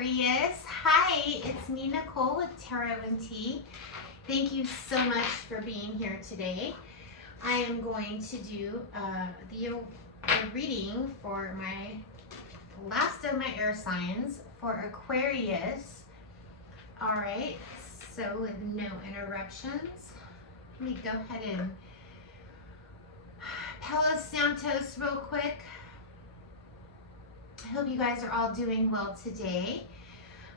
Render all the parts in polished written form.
Aquarius. Hi, it's me, Nicole with Tarot and Tea. Thank you so much for being here today. I am going to do the reading for my last of my air signs for Aquarius. All right, so with no interruptions, let me go ahead and Palo Santos real quick. I hope you guys are all doing well today.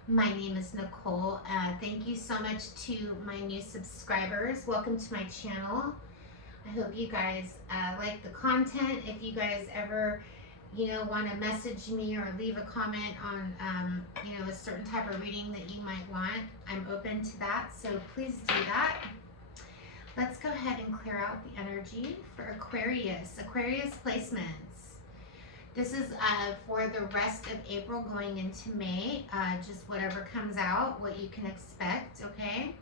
My name is Nicole. Thank you so much to my new subscribers. Welcome to my channel. I hope you guys like the content. If you guys ever, want to message me or leave a comment on, a certain type of reading that you might want, I'm open to that. So please do that. Let's go ahead and clear out the energy for Aquarius. Aquarius placements. This is for the rest of April going into May. Just whatever comes out, what you can expect, okay?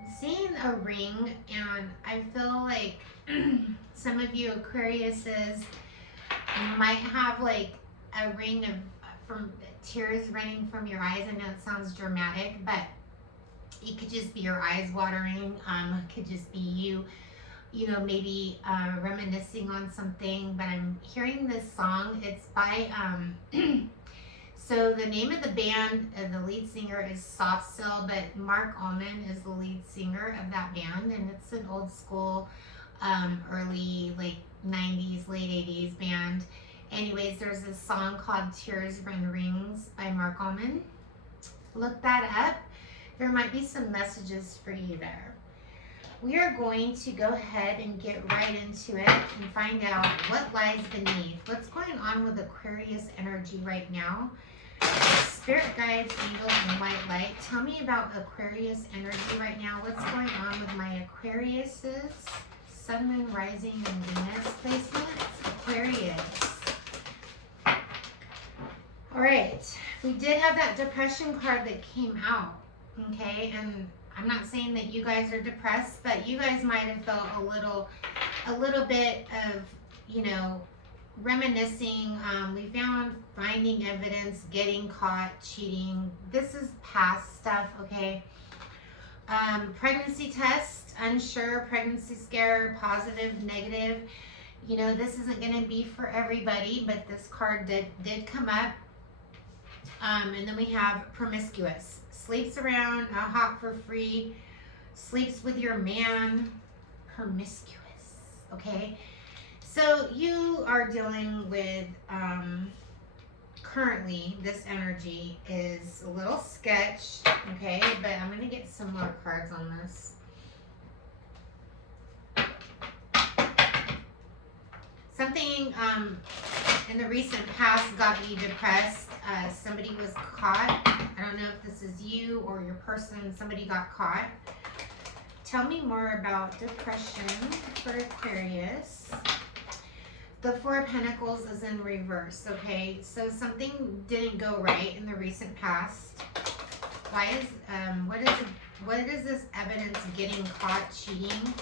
I'm seeing a ring, and I feel like some of you Aquariuses might have like a ring of from tears running from your eyes. I know it sounds dramatic, but it could just be your eyes watering. It could just be you, maybe reminiscing on something. But I'm hearing this song. It's by so the name of the band, the lead singer is Soft Cell, but Mark Allman is the lead singer of that band, and it's an old school, early like 90s, late 80s band. Anyways, there's this song called Tears Run Rings by Mark Allman. Look that up. There might be some messages for you there. We are going to go ahead and get right into it and find out what lies beneath. What's going on with Aquarius energy right now? Spirit guides, angels, and white light. Tell me about Aquarius energy right now. What's going on with my Aquariuses? Sun, Moon, Rising, and Venus placements. Aquarius. All right, we did have that depression card that came out, okay? And I'm not saying that you guys are depressed, but you guys might have felt a little bit of, reminiscing. We found finding evidence, getting caught, cheating. This is past stuff, okay? Pregnancy test, unsure, pregnancy scare, positive, negative. This isn't going to be for everybody, but this card did come up. And then we have promiscuous. Sleeps around, not hot for free, sleeps with your man, promiscuous, okay? So you are dealing with, currently, this energy is a little sketch, okay? But I'm going to get some more cards on this. Something in the recent past got you depressed. Somebody was caught. I don't know if this is you or your person. Somebody got caught. Tell me more about depression for Aquarius. The Four of Pentacles is in reverse, okay? So something didn't go right in the recent past. Why is, what is this evidence of getting caught cheating?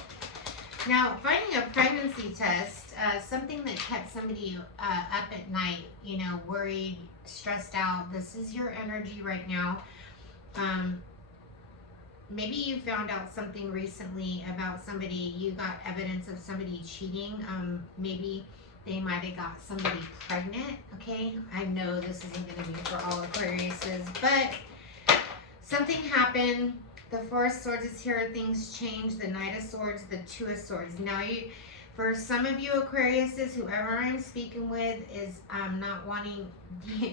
Now, finding a pregnancy test, something that kept somebody up at night, worried, stressed out. This is your energy right now. Maybe you found out something recently about somebody, you got evidence of somebody cheating. Maybe they might have got somebody pregnant, okay? I know this isn't going to be for all Aquariuses, but something happened. The Four of Swords is here. Things change. The Knight of Swords, the Two of Swords. Now, for some of you Aquariuses, whoever I'm speaking with is not wanting,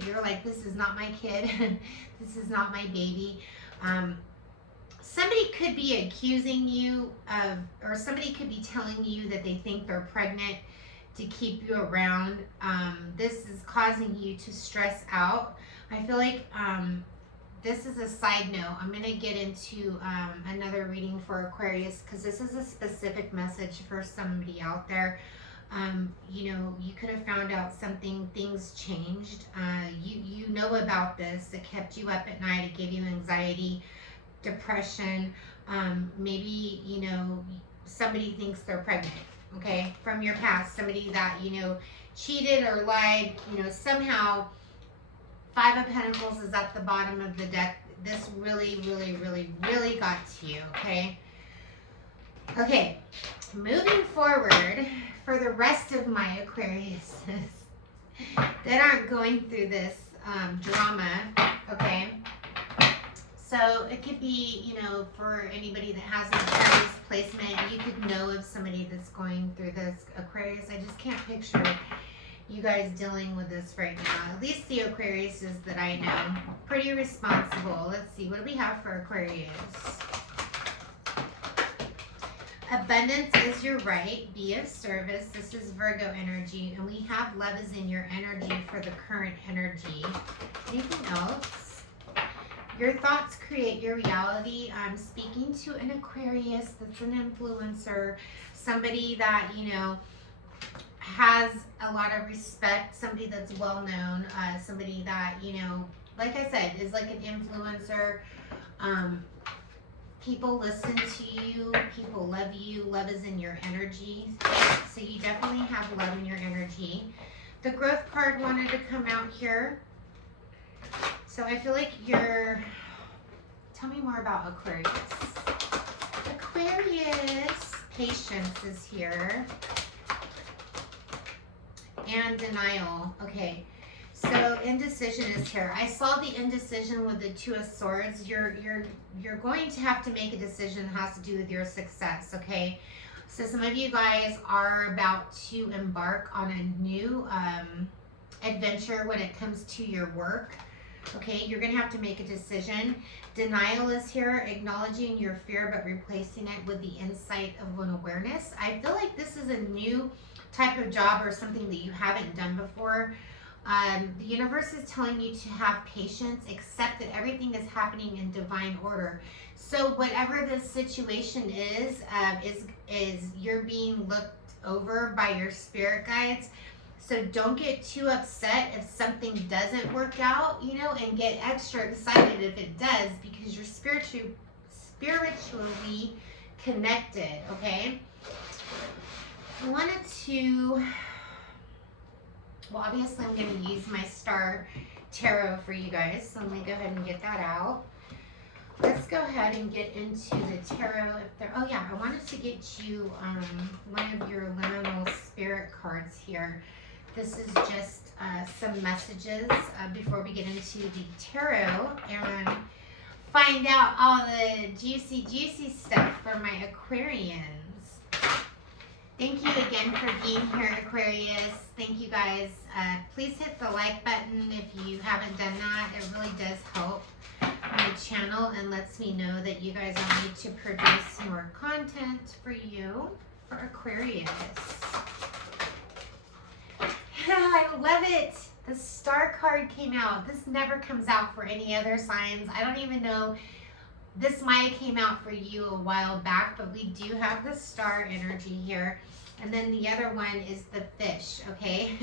you're like, this is not my kid. This is not my baby. Somebody could be accusing you of, or somebody could be telling you that they think they're pregnant to keep you around. This is causing you to stress out. I feel like this is a side note. I'm going to get into another reading for Aquarius because this is a specific message for somebody out there. You know, you could have found out something, things changed. You know about this. It kept you up at night. It gave you anxiety, depression. Maybe, you know, somebody thinks they're pregnant, okay, from your past. Somebody that, you know, cheated or lied, you know, somehow. Five of Pentacles is at the bottom of the deck. This really, really, really, really got to you, okay? Okay, moving forward for the rest of my Aquariuses that aren't going through this drama, okay? So it could be, you know, for anybody that has an Aquarius placement, you could know of somebody that's going through this Aquarius. I just can't picture you guys dealing with this right now. At least the Aquariuses that I know. Pretty responsible. Let's see, what do we have for Aquarius? Abundance is your right. Be of service. This is Virgo energy. And we have love is in your energy for the current energy. Anything else? Your thoughts create your reality. I'm speaking to an Aquarius that's an influencer. Somebody that, you know, has a lot of respect. Somebody that's well known. Somebody that, you know, like I said, is like an influencer. People listen to you. People love you. Love is in your energy. So you definitely have love in your energy. The growth card wanted to come out here. So I feel like you're... Tell me more about Aquarius. Aquarius. Patience is here. And denial. Okay. So indecision is here. I saw the indecision with the Two of Swords. You're going to have to make a decision that has to do with your success, okay? So some of you guys are about to embark on a new adventure when it comes to your work. Okay, you're going to have to make a decision. Denial is here, acknowledging your fear but replacing it with the insight of an awareness. I feel like this is a new type of job or something that you haven't done before. The universe is telling you to have patience, accept that everything is happening in divine order. So whatever the situation is you're being looked over by your spirit guides. So don't get too upset if something doesn't work out, you know, and get extra excited if it does, because you're spiritually connected, okay? I wanted to... Well, obviously I'm going to use my Star Tarot for you guys, so let me go ahead and get that out. Let's go ahead and get into the tarot. Oh yeah, I wanted to get you one of your liminal spirit cards here. This is just some messages before we get into the tarot and find out all the juicy stuff for my Aquarians. Thank you again for being here, Aquarius. Thank you guys. Please hit the like button if you haven't done that. It really does help my channel and lets me know that you guys want me to produce more content for you, for Aquarius. I love it. The Star card came out. This never comes out for any other signs. I don't even know. This might have came out for you a while back, but we do have the Star energy here. And then the other one is the fish, okay?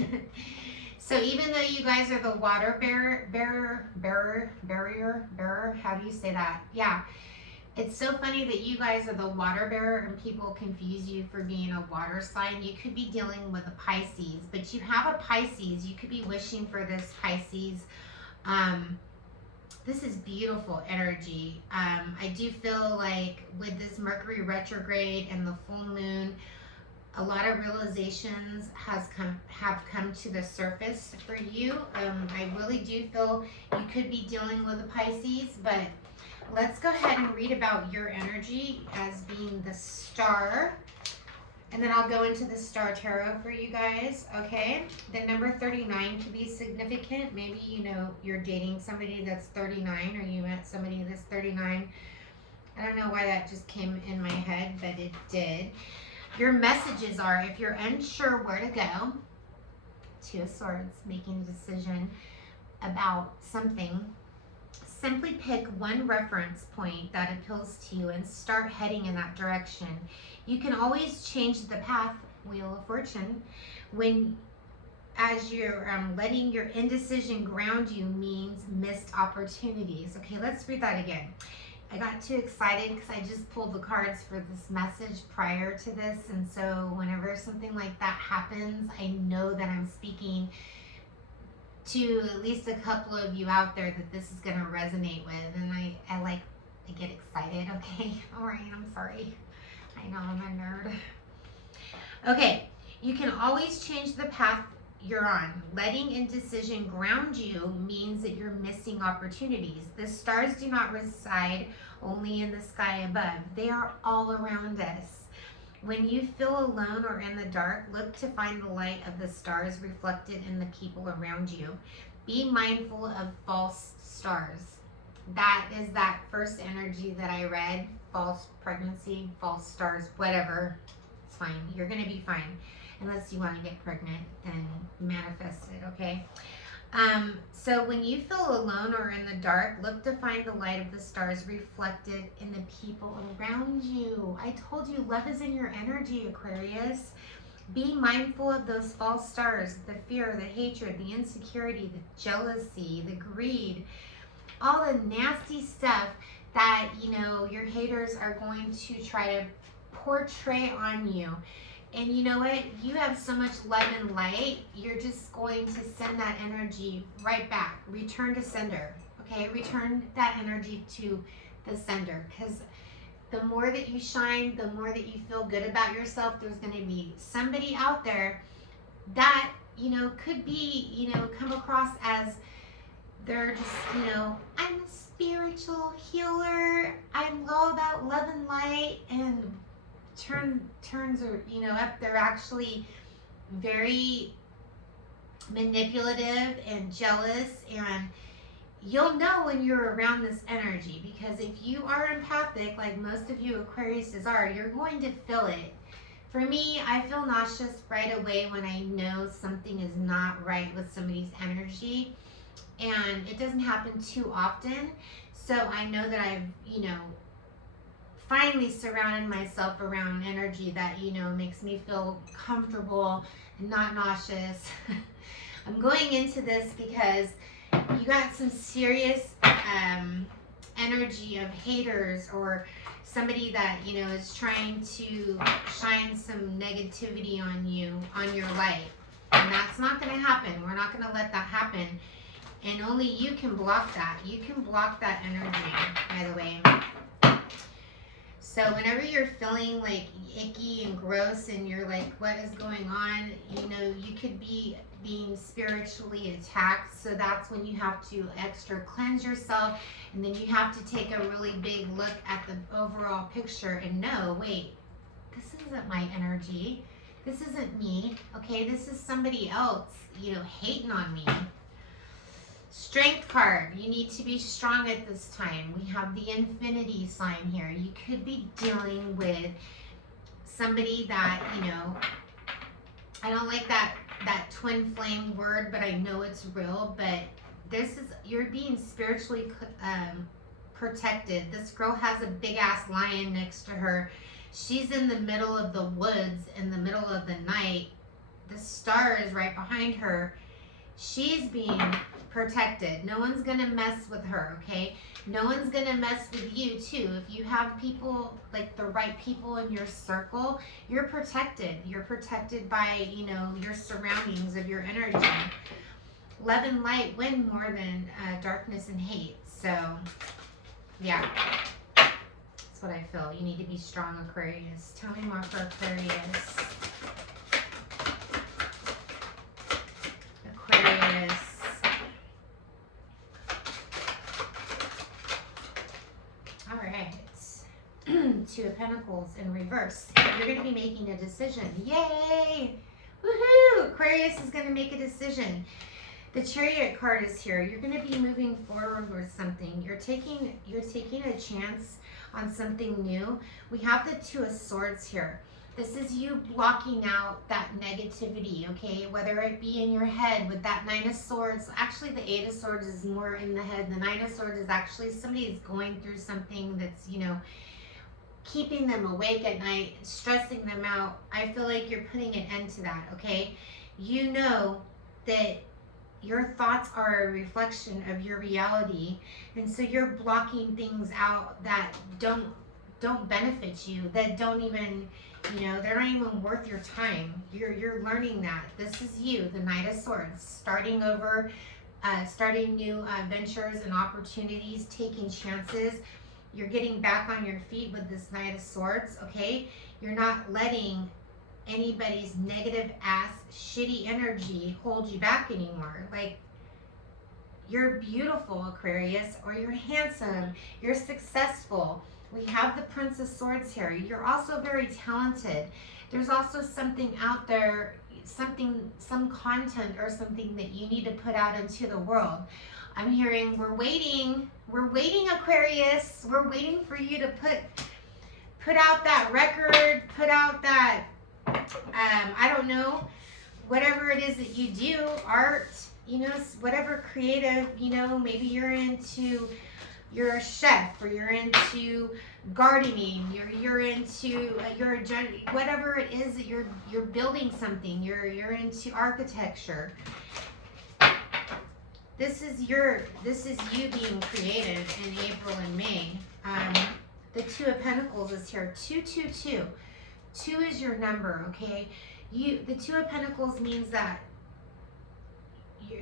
So even though you guys are the water bearer, how do you say that? Yeah. It's so funny that you guys are the water bearer and people confuse you for being a water sign. You could be dealing with a Pisces, but you have a Pisces. You could be wishing for this Pisces. This is beautiful energy. I do feel like with this Mercury retrograde and the full moon, a lot of realizations have come to the surface for you. I really do feel you could be dealing with a Pisces, but let's go ahead and read about your energy as being the Star. And then I'll go into the Star Tarot for you guys, okay? The number 39 could be significant. Maybe, you know, you're dating somebody that's 39 or you met somebody that's 39. I don't know why that just came in my head, but it did. Your messages are, if you're unsure where to go, Two of Swords, making a decision about something, simply pick one reference point that appeals to you and start heading in that direction. You can always change the path Wheel of Fortune. When as you're letting your indecision ground you means missed opportunities. Okay, let's read that again. I got too excited because I just pulled the cards for this message prior to this, and so whenever something like that happens, I know that I'm speaking to at least a couple of you out there that this is going to resonate with, and I get excited. Okay, all right, I'm sorry. I know I'm a nerd. Okay, you can always change the path you're on. Letting indecision ground you means that you're missing opportunities. The stars do not reside only in the sky above. They are all around us. When you feel alone or in the dark, look to find the light of the stars reflected in the people around you. Be mindful of false stars. That is that first energy that I read. False pregnancy, false stars, whatever. It's fine. You're going to be fine. Unless you want to get pregnant, then manifest it, okay? So when you feel alone or in the dark, look to find the light of the stars reflected in the people around you. I told you, love is in your energy, Aquarius. Be mindful of those false stars, the fear, the hatred, the insecurity, the jealousy, the greed, all the nasty stuff that, you know, your haters are going to try to portray on you. And you know what? You have so much love and light, you're just going to send that energy right back. Return to sender, okay? Return that energy to the sender. Because the more that you shine, the more that you feel good about yourself, there's going to be somebody out there that, you know, could be, you know, come across as they're just, you know, I'm a spiritual healer. I'm all about love and light, and turns are, you know, up. They're actually very manipulative and jealous, and you'll know when you're around this energy, because if you are empathic, like most of you Aquariuses are, you're going to feel it. For me, I feel nauseous right away when I know something is not right with somebody's energy, and it doesn't happen too often. So I know that I've, you know, finally surrounded myself around energy that, you know, makes me feel comfortable and not nauseous. I'm going into this because you got some serious energy of haters, or somebody that, you know, is trying to shine some negativity on you, on your light. And that's not going to happen. We're not going to let that happen. And only you can block that. You can block that energy, by the way. So whenever you're feeling like icky and gross and you're like, what is going on? You know, you could be being spiritually attacked. So that's when you have to extra cleanse yourself. And then you have to take a really big look at the overall picture and know, wait, this isn't my energy. This isn't me. Okay, this is somebody else, you know, hating on me. Strength card. You need to be strong at this time. We have the infinity sign here. You could be dealing with somebody that, you know, I don't like that twin flame word, but I know it's real. But this is, you're being spiritually protected. This girl has a big ass lion next to her. She's in the middle of the woods in the middle of the night. The star is right behind her. She's being protected. No one's gonna mess with her, okay? No one's gonna mess with you too. If you have people, like the right people in your circle, you're protected. You're protected by, you know, your surroundings, of your energy. Love and light win more than darkness and hate. So, yeah, that's what I feel. You need to be strong, Aquarius. Tell me more for Aquarius. Aquarius. All right. Two of Pentacles in reverse. You're going to be making a decision. Yay! Woohoo! Aquarius is going to make a decision. The Chariot card is here. You're going to be moving forward with something. You're taking a chance on something new. We have the Two of Swords here. This is you blocking out that negativity, okay? Whether it be in your head with that Nine of Swords. Actually, the Eight of Swords is more in the head. The Nine of Swords is actually somebody is going through something that's, you know, keeping them awake at night, stressing them out, I feel like you're putting an end to that, okay? You know that your thoughts are a reflection of your reality, and so you're blocking things out that don't benefit you, that don't even, they're not even worth your time. You're learning that this is you, the Knight of Swords, starting over, starting new ventures and opportunities, taking chances. You're getting back on your feet with this Knight of Swords, okay? You're not letting anybody's negative ass shitty energy hold you back anymore. Like, you're beautiful, Aquarius, or you're handsome, you're successful. We have the Prince of Swords here. You're also very talented. There's also something out there, some content or something that you need to put out into the world. I'm hearing we're waiting, Aquarius. We're waiting for you to put out that record, put out that, I don't know, whatever it is that you do, art, whatever creative, maybe you're a chef, or you're into gardening, you're into, whatever it is that you're building something, you're into architecture. This is you being creative in April and May. The Two of Pentacles is here. 222. 2 is your number, okay? The Two of Pentacles means that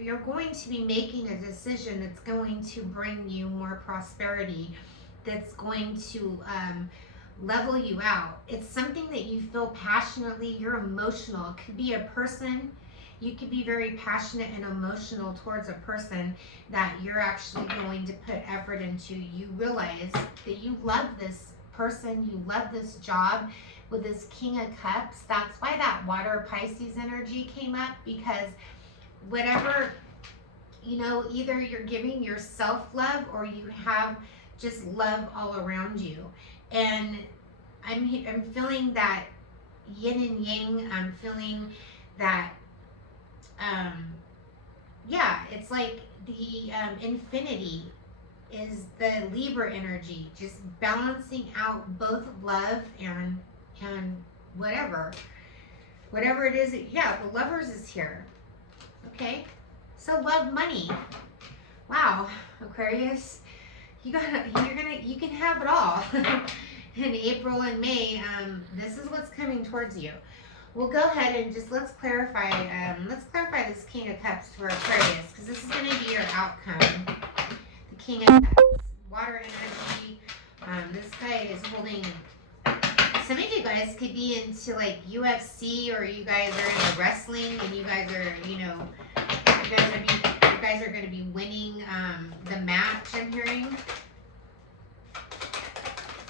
you're going to be making a decision that's going to bring you more prosperity, that's going to level you out. It's something that you feel passionately, you're emotional. It could be a person. You could be very passionate and emotional towards a person that you're actually going to put effort into. You realize that you love this person, you love this job. With this King of Cups, that's why that water Pisces energy came up, because whatever, either you're giving yourself love or you have just love all around you. And I'm feeling that yin and yang. I'm feeling that, it's like the infinity is the Libra energy, just balancing out both love and whatever it is. The Lovers is here. Okay, so love, money. Wow, Aquarius, you can have it all. In April and May, this is what's coming towards you. We'll go ahead and just let's clarify this King of Cups for Aquarius, because this is going to be your outcome. The King of Cups, water energy. This guy is holding. Some of you guys could be into like UFC, or you guys are into wrestling, and you guys are, you guys are going to be winning the match. I'm hearing.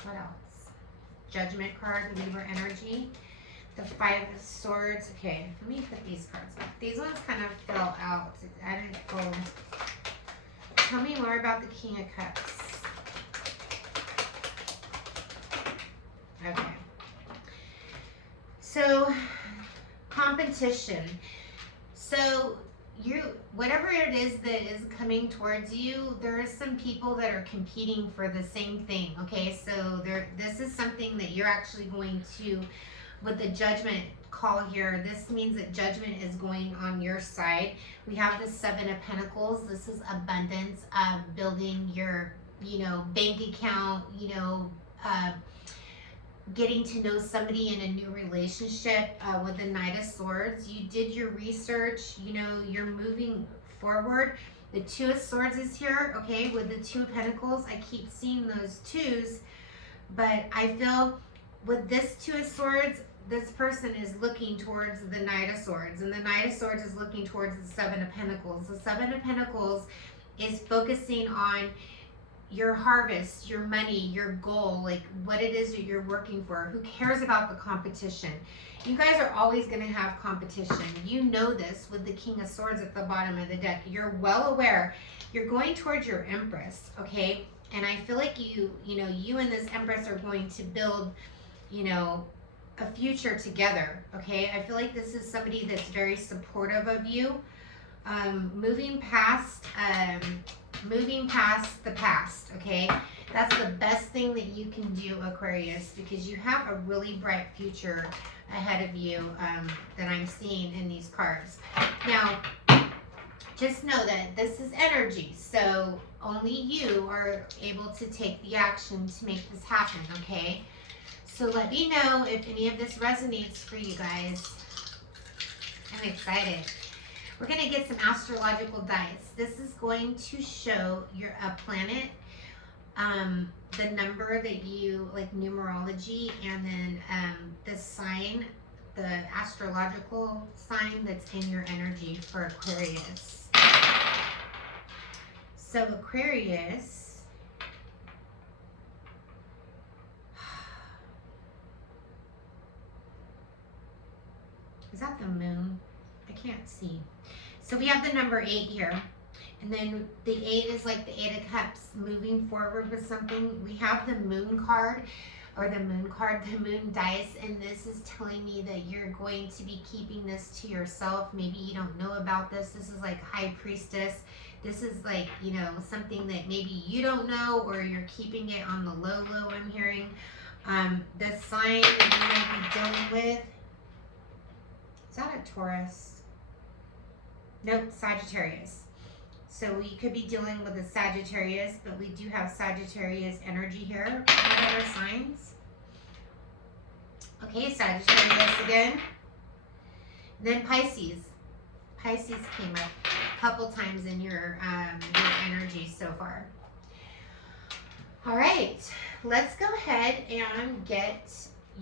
What else? Judgment card, Libra energy. The Five of Swords. Okay, let me put these cards back. These ones kind of fell out. I didn't go. Tell me more about the King of Cups. Okay. So, competition. So, whatever it is that is coming towards you, there is some people that are competing for the same thing. Okay, so this is something that you're actually going to, with the Judgment call here, this means that judgment is going on your side. We have the Seven of Pentacles. This is abundance of building your, bank account, getting to know somebody in a new relationship. With the Knight of Swords, you did your research, you're moving forward. The Two of Swords is here, okay? With the Two of Pentacles, I keep seeing those twos, but I feel with this Two of Swords, this person is looking towards the Knight of Swords, and the Knight of Swords is looking towards the Seven of Pentacles. The Seven of Pentacles is focusing on your harvest, your money, your goal, like what it is that you're working for. Who cares about the competition? You guys are always going to have competition. You know this with the King of Swords at the bottom of the deck. You're well aware. You're going towards your Empress, okay? And I feel like you and this Empress are going to build, a future together, okay? I feel like this is somebody that's very supportive of you. Moving past the past, okay? That's the best thing that you can do, Aquarius, because you have a really bright future ahead of you that I'm seeing in these cards. Now, just know that this is energy, so only you are able to take the action to make this happen, okay? So let me know if any of this resonates for you guys. I'm excited. We're going to get some astrological dice. This is going to show your planet, the number that you, like numerology, and then the sign, the astrological sign that's in your energy for Aquarius. So Aquarius, is that the moon? I can't see. So we have the number 8 here. And then the 8 is like the 8 of Cups, moving forward with something. We have the moon card, or the moon card, the moon dice. And this is telling me that you're going to be keeping this to yourself. Maybe you don't know about this. This is like High Priestess. This is like, you know, something that maybe you don't know, or you're keeping it on the low, I'm hearing. The sign that you might be dealing with, is that a Taurus? Nope, Sagittarius. So we could be dealing with a Sagittarius, but we do have Sagittarius energy here. What other signs? Okay, Sagittarius again. Then Pisces. Pisces came up a couple times in your energy so far. All right, let's go ahead and get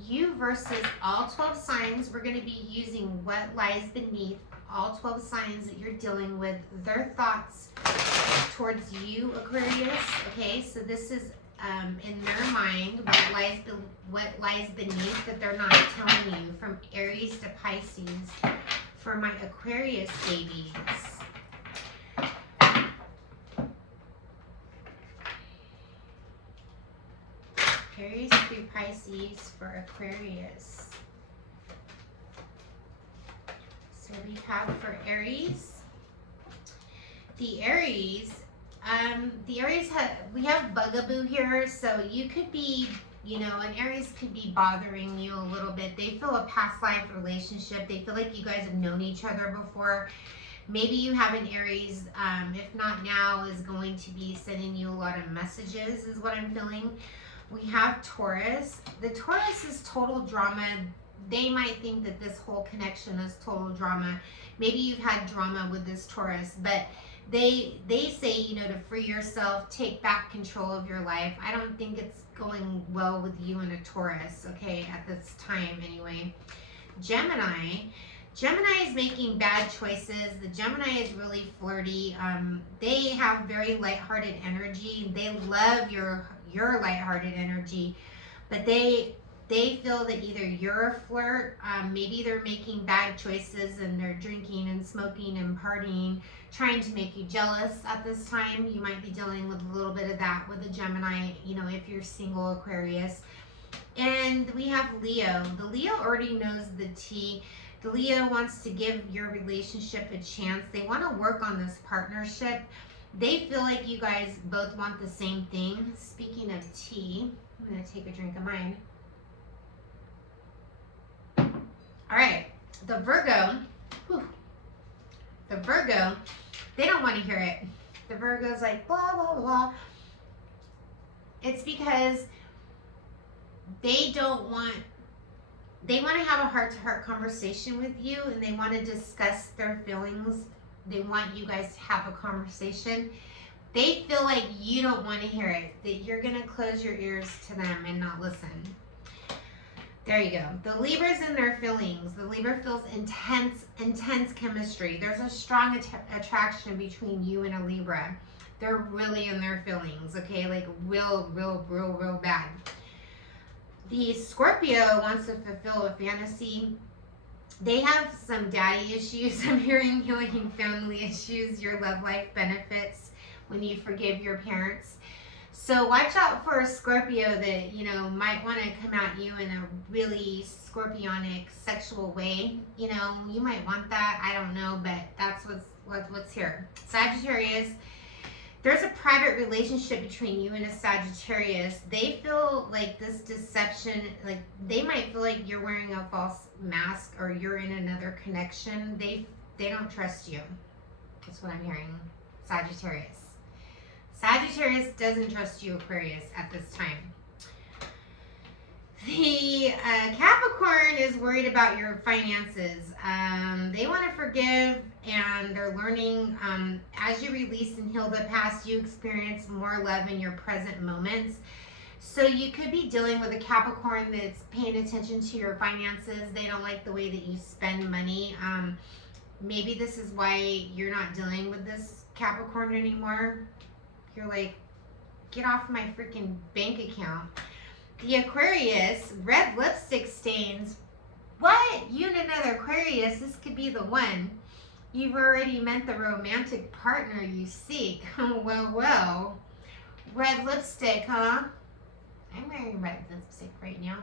you versus all 12 signs. We're going to be using what lies beneath all 12 signs that you're dealing with, their thoughts towards you, Aquarius. Okay, so this is in their mind, what lies beneath that they're not telling you, from Aries to Pisces, for my Aquarius babies. Aries through Pisces for Aquarius. So we have for Aries, the Aries we have bugaboo here, so you could be, you know, an Aries could be bothering you a little bit. They feel a past life relationship. They feel like you guys have known each other before. Maybe you have an Aries, if not now, is going to be sending you a lot of messages, is what I'm feeling. We have Taurus. The Taurus is total drama. They might think that this whole connection is total drama. Maybe you've had drama with this Taurus, but they say, you know, to free yourself, take back control of your life. I don't think it's going well with you and a Taurus, okay, at this time anyway. Gemini is making bad choices. The Gemini is really flirty. They have very lighthearted energy. They love your lighthearted energy, but they feel that either you're a flirt, maybe they're making bad choices and they're drinking and smoking and partying, trying to make you jealous at this time. You might be dealing with a little bit of that with the Gemini, you know, if you're single, Aquarius. And we have Leo. The Leo already knows the tea. The Leo wants to give your relationship a chance. They want to work on this partnership. They feel like you guys both want the same thing. Speaking of tea, I'm going to take a drink of mine. All right, the Virgo, they don't want to hear it. The Virgo's like, blah, blah, blah. It's because they want to have a heart-to-heart conversation with you, and they want to discuss their feelings. They want you guys to have a conversation. They feel like you don't want to hear it, that you're going to close your ears to them and not listen. There you go. The Libra's in their feelings. The Libra feels intense chemistry. There's a strong attraction between you and a Libra. They're really in their feelings, okay? Like real bad. The Scorpio wants to fulfill a fantasy. They have some daddy issues. I'm hearing healing family issues. Your love life benefits when you forgive your parents. So watch out for a Scorpio that, you know, might want to come at you in a really scorpionic sexual way. You know, you might want that. I don't know, but that's what's here. Sagittarius. there's a private relationship between you and a Sagittarius. They feel like this deception, like they might feel like you're wearing a false mask or you're in another connection. They don't trust you. That's what I'm hearing. Sagittarius. Sagittarius doesn't trust you, Aquarius, at this time. The Capricorn is worried about your finances. They want to forgive, and they're learning. As you release and heal the past, you experience more love in your present moments. So you could be dealing with a Capricorn that's paying attention to your finances. They don't like the way that you spend money. Maybe this is why you're not dealing with this Capricorn anymore. You're like, get off my freaking bank account. The Aquarius, red lipstick stains. What? You and another Aquarius, this could be the one. You've already met the romantic partner you seek. Well. Red lipstick, huh? I'm wearing red lipstick right now.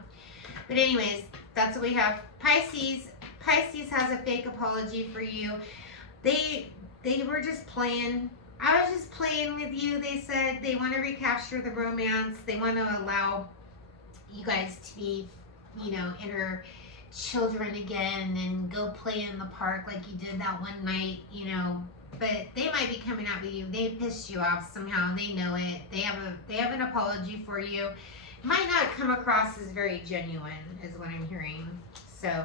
But anyways, that's what we have. Pisces. Pisces has a fake apology for you. They were just playing. I was just playing with you. They said they want to recapture the romance. They want to allow you guys to be, inner children again and go play in the park like you did that one night, But they might be coming out with you. They pissed you off somehow. They know it. They have an apology for you. Might not come across as very genuine, is what I'm hearing. So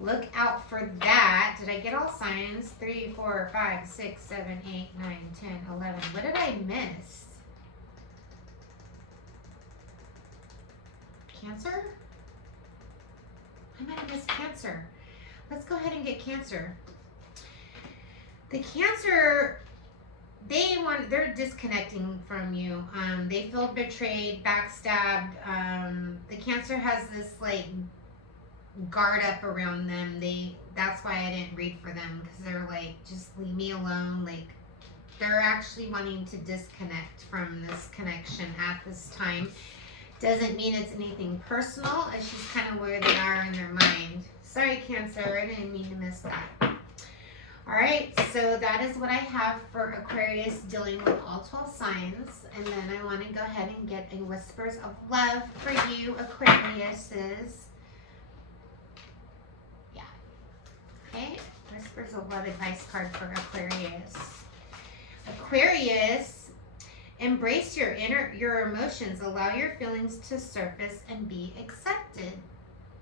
look out for that. Did I get all signs? 3, 4, 5, 6, 7, 8, 9, 10, 11. What did I miss? Cancer? I might have missed Cancer. Let's go ahead and get Cancer. The Cancer, they're disconnecting from you. They feel betrayed, backstabbed. The Cancer has this like guard up around them. That's why I didn't read for them, because they're like, just leave me alone. Like, they're actually wanting to disconnect from this connection at this time. Doesn't mean it's anything personal. It's just kind of where they are in their mind. Sorry, Cancer. I didn't mean to miss that. All right. So that is what I have for Aquarius dealing with all 12 signs. And then I want to go ahead and get a Whispers of Love for you, Aquariuses. Yeah. Okay. Whispers of Love advice card for Aquarius. Aquarius. Embrace your emotions. Allow your feelings to surface and be accepted.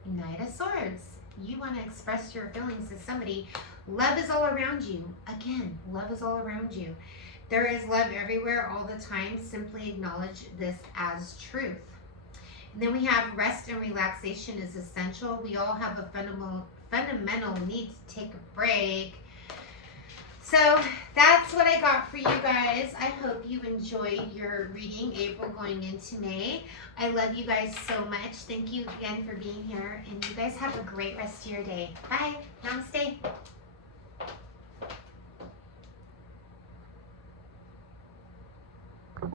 Knight of Swords. You want to express your feelings to somebody. Love is all around you. Again, love is all around you. There is love everywhere all the time. Simply acknowledge this as truth. And then we have rest and relaxation is essential. We all have a fundamental need to take a break. So that's what I got for you guys. I hope you enjoyed your reading, April going into May. I love you guys so much. Thank you again for being here. And you guys have a great rest of your day. Bye. Namaste.